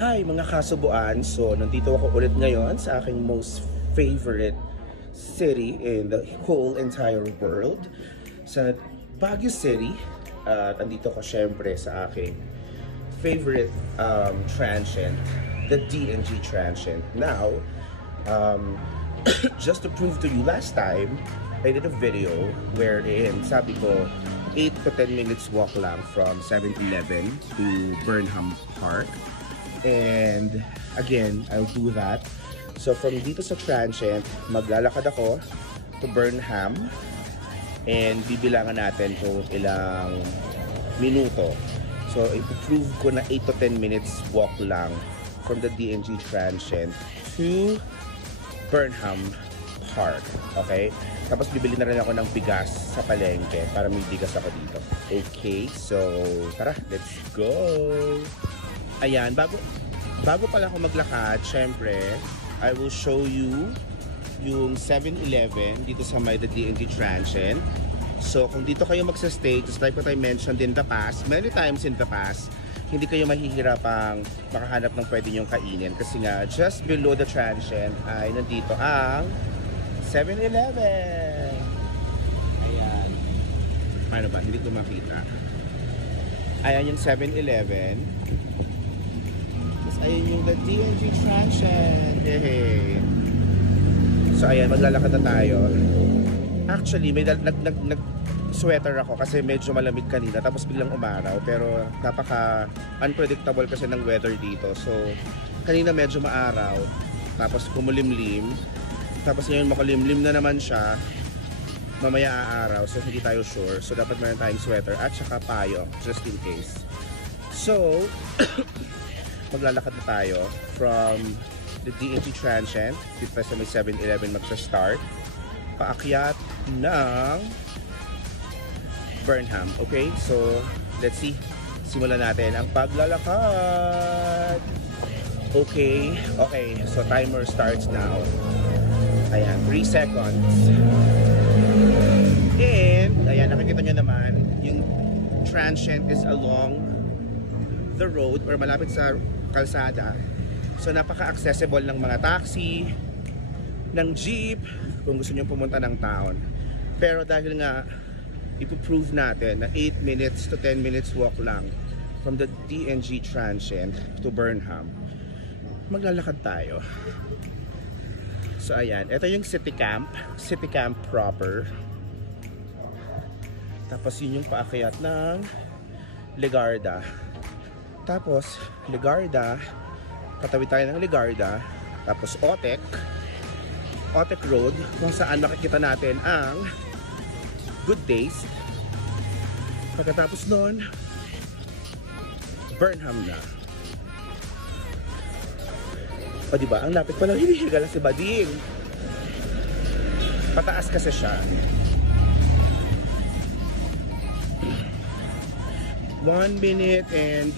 Hi mga kasubuan! So nandito ako ulit ngayon sa aking most favorite city in the whole entire world, sa Baguio City. At andito ko syempre sa aking favorite transient, the DNG Transient. Now, just to prove to you, last time I did a video wherein sabi ko 8 to 10 minutes walk lang from 7-Eleven to Burnham Park. And again, I'll do that. So from dito sa Transient, maglalakad ako to Burnham and bibilangan natin kung ilang minuto. So ipo-prove ko na 8 to 10 minutes walk lang from the DNG Transient to Burnham Park. Okay? Tapos bibili na rin ako ng bigas sa palengke para may bigas ako dito. Okay? So tara, let's go! Ayan, bago pala ako maglakad, syempre, I will show you yung 7-Eleven dito sa may the DNG Transient. So, kung dito kayo magsa-stay, just like what I mentioned in the past, many times in the past, hindi kayo mahihirapang makahanap ng pwede nyong kainin. Kasi nga, just below the Transient ay nandito ang 7-Eleven. Ayan. Paano ba? Hindi ko makita. Ayan yung 7-Eleven. Ayun yung the DNG Transient. Hey. So ayan, maglalakad na tayo. Actually, may nag-sweater ako kasi medyo malamig kanina tapos biglang umaraw. Pero napaka-unpredictable kasi ng weather dito. So, kanina medyo maaraw. Tapos kumulimlim. Tapos ngayon makulimlim na naman siya. Mamaya aaraw. So, hindi tayo sure. So, dapat meron tayong sweater at saka payong just in case. So, maglalakad na tayo from the DNG Transient dito sa may 7-Eleven magsa-start paakyat ng Burnham. Okay, so let's see, simulan natin ang paglalakad. Okay, so timer starts now. Ayan, 3 seconds. And ayan, nakikita nyo naman yung Transient is along the road or malapit sa kalsada. So napaka-accessible ng mga taxi, ng jeep, kung gusto nyo pumunta ng town. Pero dahil nga ipo-prove natin na 8 minutes to 10 minutes walk lang from the DNG Transient to Burnham, maglalakad tayo. So ayan, ito yung City Camp proper. Tapos yun yung paakyat ng Legarda. Tapos, Legarda, patawid tayo ng Legarda, tapos Otek Road, kung saan makikita natin ang Good Taste. Pagkatapos nun, Burnham na. O diba, ang lapit pa lang, hinihiga lang si Bading. Pataas kasi siya. 1 minute and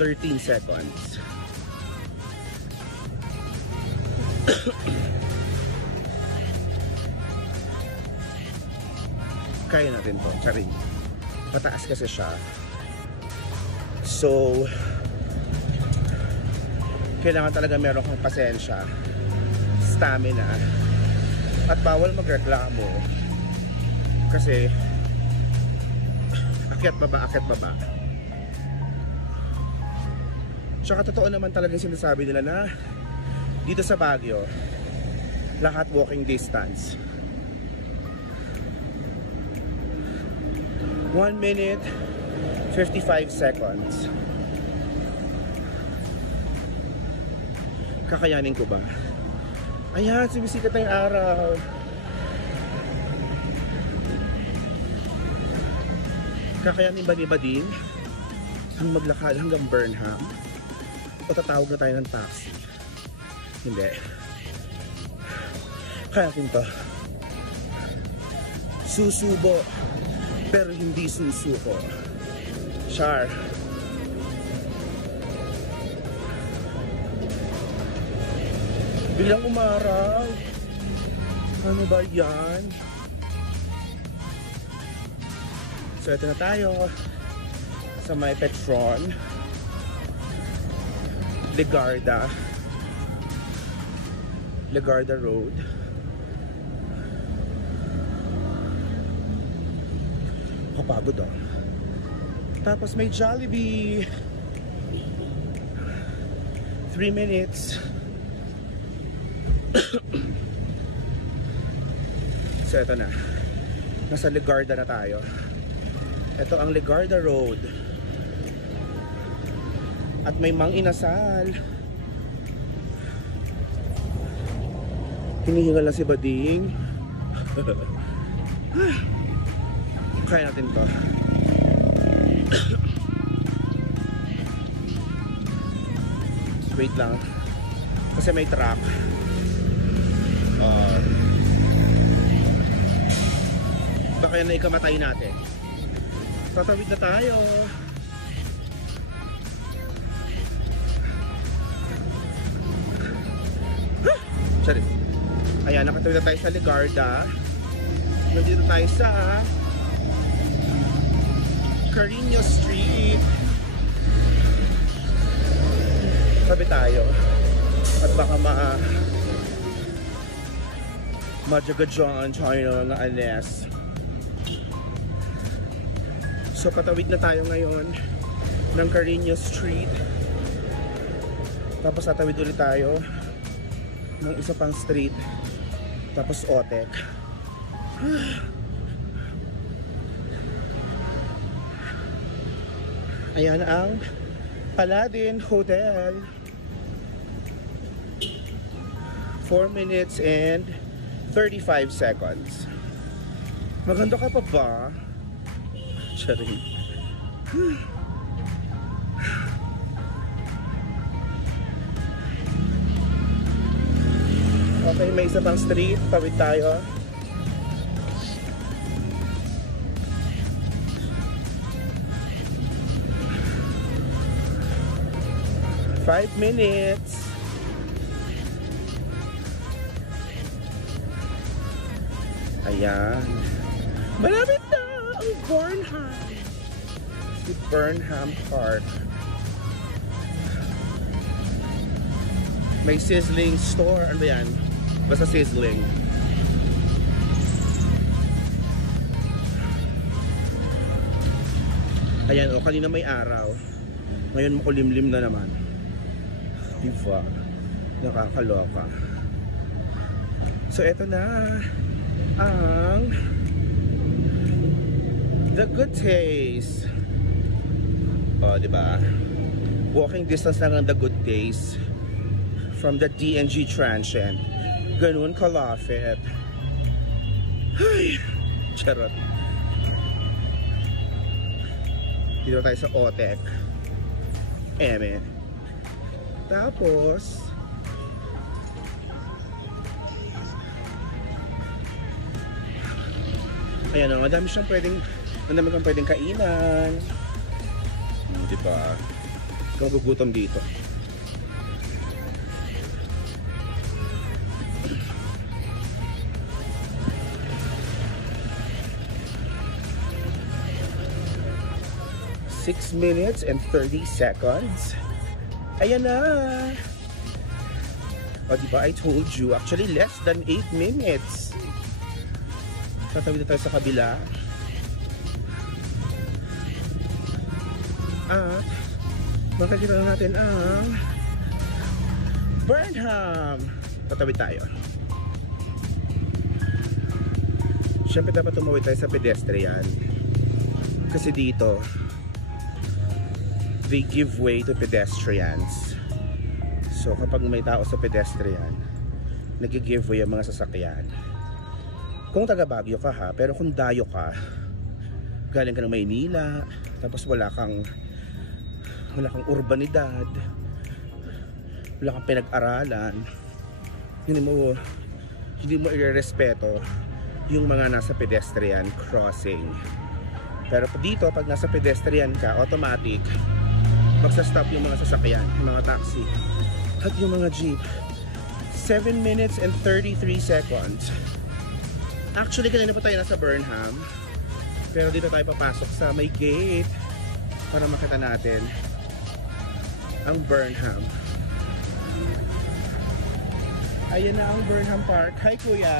13 seconds. Kaya natin to, charing. Mataas kasi siya. So, kailangan talaga meron kang pasensya, stamina, at bawal magreklamo. Kasi, akyat baba. Tsaka totoo naman talagang sinasabi nila na dito sa Baguio, lahat walking distance. 1 minute, 55 seconds. Kakayanin ko ba? Ayan, sumisikat na yung araw. Kakayanin ba ni Bading ang maglakad hanggang Burnham? O tatawag na tayo ng taxi? Hindi. Kaya natin to. Susubo, pero hindi susuko. Char. Bilang umaraw. Ano ba yan? So ito na tayo sa may Petron. Legarda Road. Kapagod ah. Tapos may Jollibee. 3 minutes. So ito na. Nasa Legarda na tayo. Ito ang Legarda Road. At may Mang Inasal. Hinihingal na si Bading. Kaya natin to. Wait lang. Kasi may truck. Baka yan na ikamatay natin. Tatawid na tayo. Sorry. Ayan, nakatawid na tayo sa Legarda. Nandito tayo sa Carino Street. Sabi tayo. At baka madyagadyan China na anes. So patawid na tayo ngayon ng Carino Street. Tapos tatawid ulit tayo ng isa pang street. Tapos Otek. Ayan ang Paladin Hotel. 4 minutes and 35 seconds. Maganda ka pa ba? Charing. Okay, may isa pang street. Tawid tayo. Five minutes. Ayan. Malapit na ang Burnham. Si Burnham Park. May sizzling store. Ano ba yan? Basta sizzling. Ayan, o, kanina may araw. Ngayon makulimlim na naman. Diba? Nakakaloka. So, eto na ang The Good Taste. O, diba? Walking distance lang ang The Good Taste from the DNG Transient. Ganun kalapit. Ay, charot. Dito tayo sa Otek. Eme. Tapos ayan o, madami siyang pwedeng kainan. Diba? Ikaw gugutom dito. Six minutes and 30 seconds. Ayan na. O diba, I told you. Actually, less than 8 minutes. Tatawid na tayo sa kabila. At makikita na natin ang Burnham. Tatawid tayo. Siyempre dapat tumawid tayo sa pedestrian. Kasi dito they give way to pedestrians. So kapag may tao sa pedestrian, nag-give way ang mga sasakyan. Kung taga Baguio ka ha, pero kung dayo ka, galing ka ng Maynila, tapos wala kang urbanidad, wala kang pinag-aralan, hindi mo irerespeto yung mga nasa pedestrian crossing. Pero dito, pag nasa pedestrian ka, automatic magsa-stop yung mga sasakyan, yung mga taxi at yung mga jeep. 7 minutes and 33 seconds. Actually, kanina pa tayo nasa Burnham, pero dito tayo papasok sa may gate para makita natin ang Burnham. Ayan na ang Burnham Park. Hi kuya!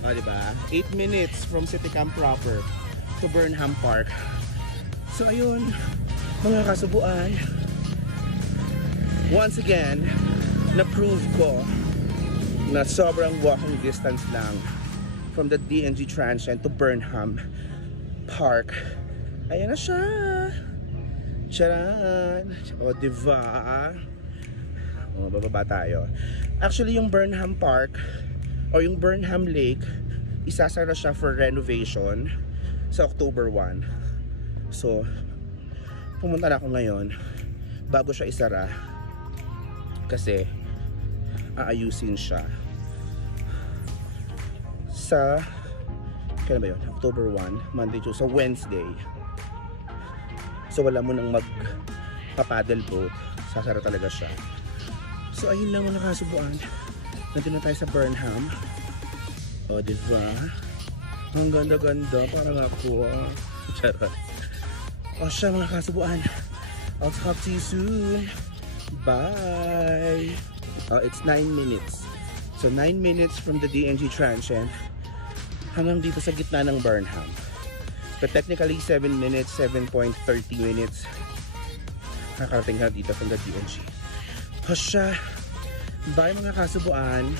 Diba? 8 minutes from City Camp proper to Burnham Park. So ayun, mga kasubuan. Once again, na-prove ko na sobrang walking distance lang from the DNG Transient to Burnham Park. Ayan na siya! Charan! O diba? O, bababa tayo. Actually, yung Burnham Park o yung Burnham Lake, isasara siya for renovation sa October 1. So, pumunta na ako ngayon bago siya isara kasi aayusin siya sa kailan ba yun? October 1, Monday, Tuesday, so Wednesday. So wala mo nang magpa-paddle boat, sasara talaga siya. So ayun lang mga kasubuan. Nandun na tayo sa Burnham. O diba? Ang ganda-ganda, parang ako. Charot. O siya mga kasubuan. I'll talk to you soon. Bye! It's 9 minutes. So 9 minutes from the DNG Transient hanggang dito sa gitna ng Burnham. But technically 7 minutes, 7.30 minutes nakarating na dito from the DNG. O siya, bye mga kasubuan.